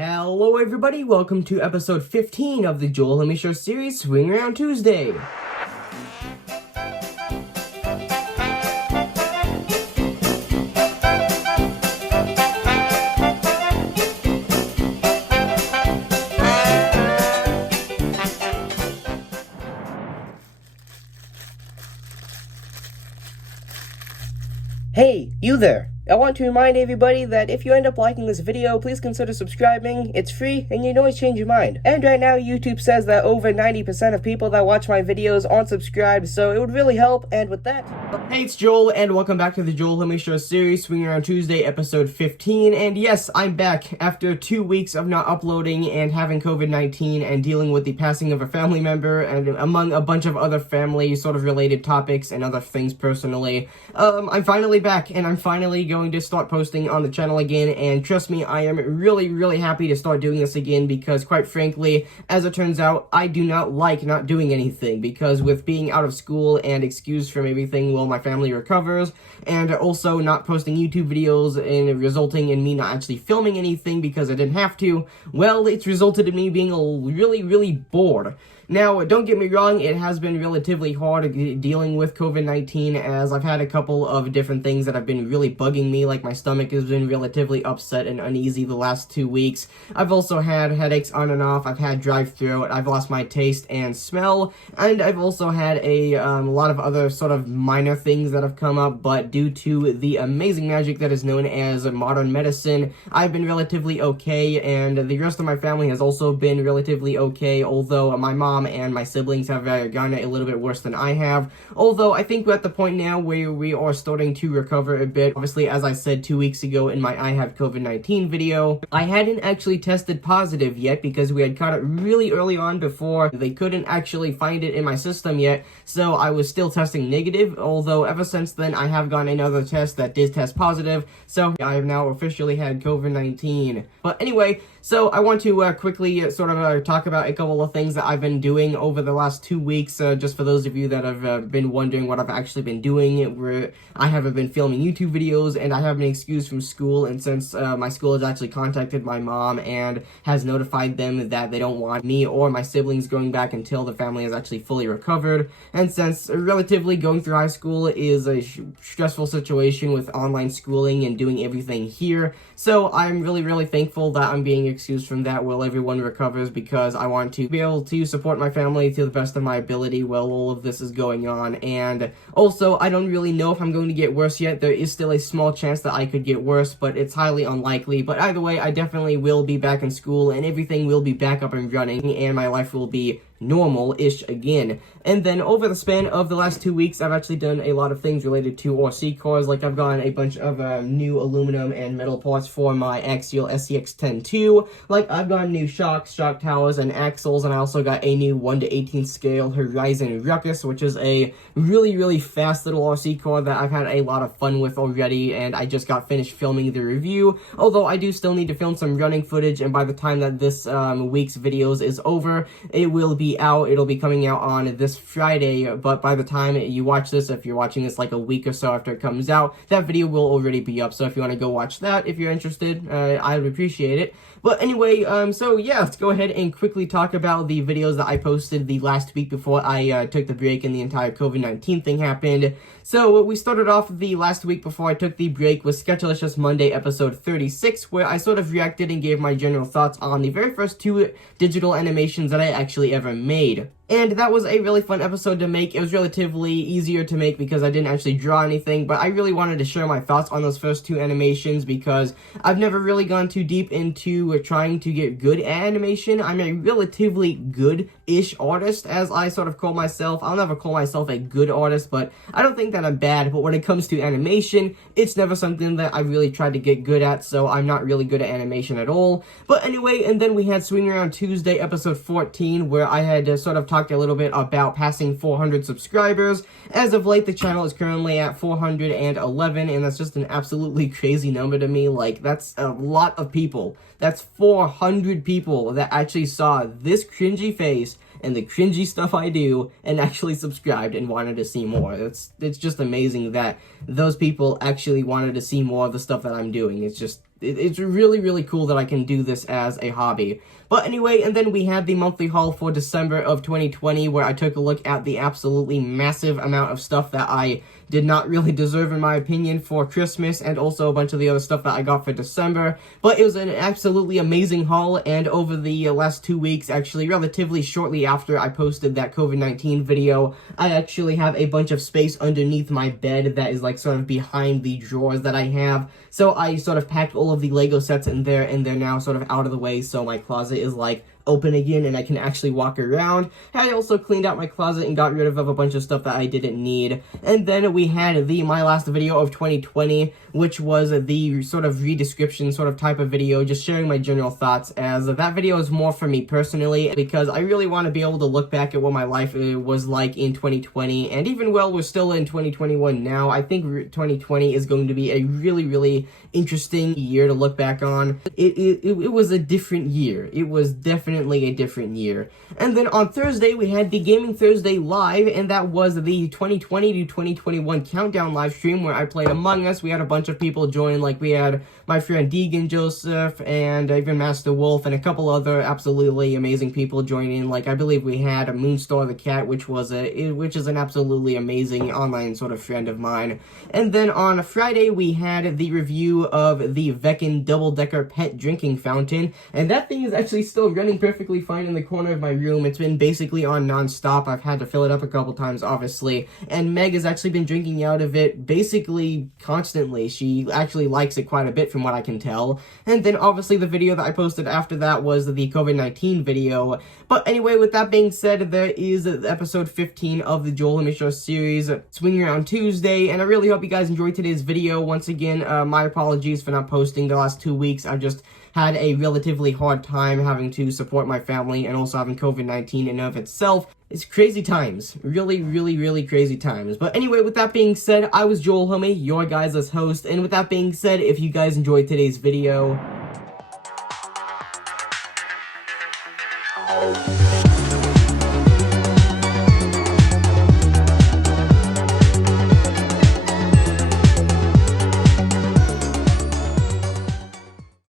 Hello everybody, welcome to episode 15 of the Joel Let Me Show series, Swing Around Tuesday. Hey, you there! I want to remind everybody that if you end up liking this video, please consider subscribing. It's free, and you can always change your mind. And right now, YouTube says that over 90% of people that watch my videos aren't subscribed, so it would really help, and with that... Hey, it's Joel, and welcome back to the Joel Let Me Show series, Swing Around Tuesday, episode 15, and yes, I'm back after 2 weeks of not uploading and having COVID-19 and dealing with the passing of a family member, and among a bunch of other family sort of related topics and other things personally. I'm finally back, and I'm finally going to start posting on the channel again, and trust me, I am really happy to start doing this again because, quite frankly, as it turns out, I do not like not doing anything because with being out of school and excused from everything while my family recovers, and also not posting YouTube videos and resulting in me not actually filming anything because I didn't have to, well, it's resulted in me being really bored. Now, don't get me wrong, it has been relatively hard dealing with COVID-19 as I've had a couple of different things that have been really bugging me, like my stomach has been relatively upset and uneasy the last 2 weeks. I've also had headaches on and off, I've had dry throat, I've lost my taste and smell, and I've also had a lot of other sort of minor things that have come up, but due to the amazing magic that is known as modern medicine, I've been relatively okay, and the rest of my family has also been relatively okay, although my mom and my siblings have gotten it a little bit worse than I have, although I think we're at the point now where we are starting to recover a bit. Obviously, as I said 2 weeks ago in my I Have COVID-19 video, I hadn't actually tested positive yet because we had caught it really early on before they couldn't actually find it in my system yet, so I was still testing negative, although ever since then I have gotten another test that did test positive, so I have now officially had COVID-19. But anyway, so I want to quickly sort of talk about a couple of things that I've been doing over the last 2 weeks, just for those of you that have been wondering what I've actually been doing. I haven't been filming YouTube videos, and I have been excused from school, and since my school has actually contacted my mom and has notified them that they don't want me or my siblings going back until the family is actually fully recovered, and since relatively going through high school is a stressful situation with online schooling and doing everything here, so I'm really thankful that I'm being excused from that while everyone recovers because I want to be able to support my family to the best of my ability while all of this is going on. And also, I don't really know if I'm going to get worse yet. There is still a small chance that I could get worse, but it's highly unlikely. But either way, I definitely will be back in school and everything will be back up and running and my life will be normal-ish again. And then over the span of the last 2 weeks, I've actually done a lot of things related to RC cars, like I've gotten a bunch of new aluminum and metal parts for my Axial SCX-10-2, like I've gotten new shocks, shock towers, and axles, and I also got a new 1/18 scale Horizon Ruckus, which is a really fast little RC car that I've had a lot of fun with already, and I just got finished filming the review, although I do still need to film some running footage, and by the time that this week's videos is over, it will be out. It'll be coming out on this Friday, but by the time you watch this, if you're watching this like a week or so after it comes out, that video will already be up, so if you want to go watch that, if you're interested, I would appreciate it. But anyway, so yeah, let's go ahead and quickly talk about the videos that I posted the last week before I took the break and the entire COVID-19 thing happened. So we started off the last week before I took the break with Sketchalicious Monday episode 36, where I sort of reacted and gave my general thoughts on the very first 2 digital animations that I actually ever made. And that was a really fun episode to make. It was relatively easier to make because I didn't actually draw anything, but I really wanted to share my thoughts on those first 2 animations because I've never really gone too deep into trying to get good at animation. I'm a relatively good-ish artist, as I sort of call myself. I'll never call myself a good artist, but I don't think that I'm bad, but when it comes to animation, it's never something that I really tried to get good at, so I'm not really good at animation at all. But anyway, and then we had Swing Around Tuesday episode 14, where I had sort of talked a little bit about passing 400 subscribers. As of late, the channel is currently at 411, and that's just an absolutely crazy number to me. Like, that's a lot of people. That's 400 people that actually saw this cringy face and the cringy stuff I do and actually subscribed and wanted to see more. It's just amazing that those people actually wanted to see more of the stuff that I'm doing. It's just it's really, really cool that I can do this as a hobby. But anyway, and then we had the monthly haul for December of 2020, where I took a look at the absolutely massive amount of stuff that I did not really deserve, in my opinion, for Christmas, and also a bunch of the other stuff that I got for December. But it was an absolutely amazing haul, and over the last 2 weeks, actually relatively shortly after I posted that COVID-19 video, I actually have a bunch of space underneath my bed that is like sort of behind the drawers that I have. So I sort of packed all of the Lego sets in there, and they're now sort of out of the way, so my closet is like open again and I can actually walk around. I also cleaned out my closet and got rid of a bunch of stuff that I didn't need. And then we had the my last video of 2020, which was the sort of redescription sort of type of video, just sharing my general thoughts, as that video is more for me personally, because I really want to be able to look back at what my life was like in 2020, and even while we're still in 2021 now, I think 2020 is going to be a really, really interesting year to look back on. It was a different year. It was definitely a different year. And then on Thursday, we had the Gaming Thursday Live, and that was the 2020 to 2021 countdown live stream where I played Among Us. We had a bunch of people join, like we had my friend Deegan Joseph, and even Master Wolf, and a couple other absolutely amazing people join in. Like, I believe we had Moonstar the Cat, which is an absolutely amazing online sort of friend of mine. And then on Friday, we had the review of the Veckin double-decker pet drinking fountain, and that thing is actually still running perfectly fine in the corner of my room. It's been basically on non-stop. I've had to fill it up a couple times, obviously, and Meg has actually been drinking out of it basically constantly. She actually likes it quite a bit from what I can tell. And then obviously the video that I posted after that was the COVID-19 video. But anyway, with that being said, there is episode 15 of the Joel and Misha series, Swinging Around Tuesday, and I really hope you guys enjoyed today's video. Once again, my apologies for not posting the last 2 weeks. I've just had a relatively hard time having to support my family, and also having COVID-19 in and of itself. It's crazy times. Really, really, really crazy times. But anyway, with that being said, I was Joel Homie, your guys' host, and with that being said, if you guys enjoyed today's video...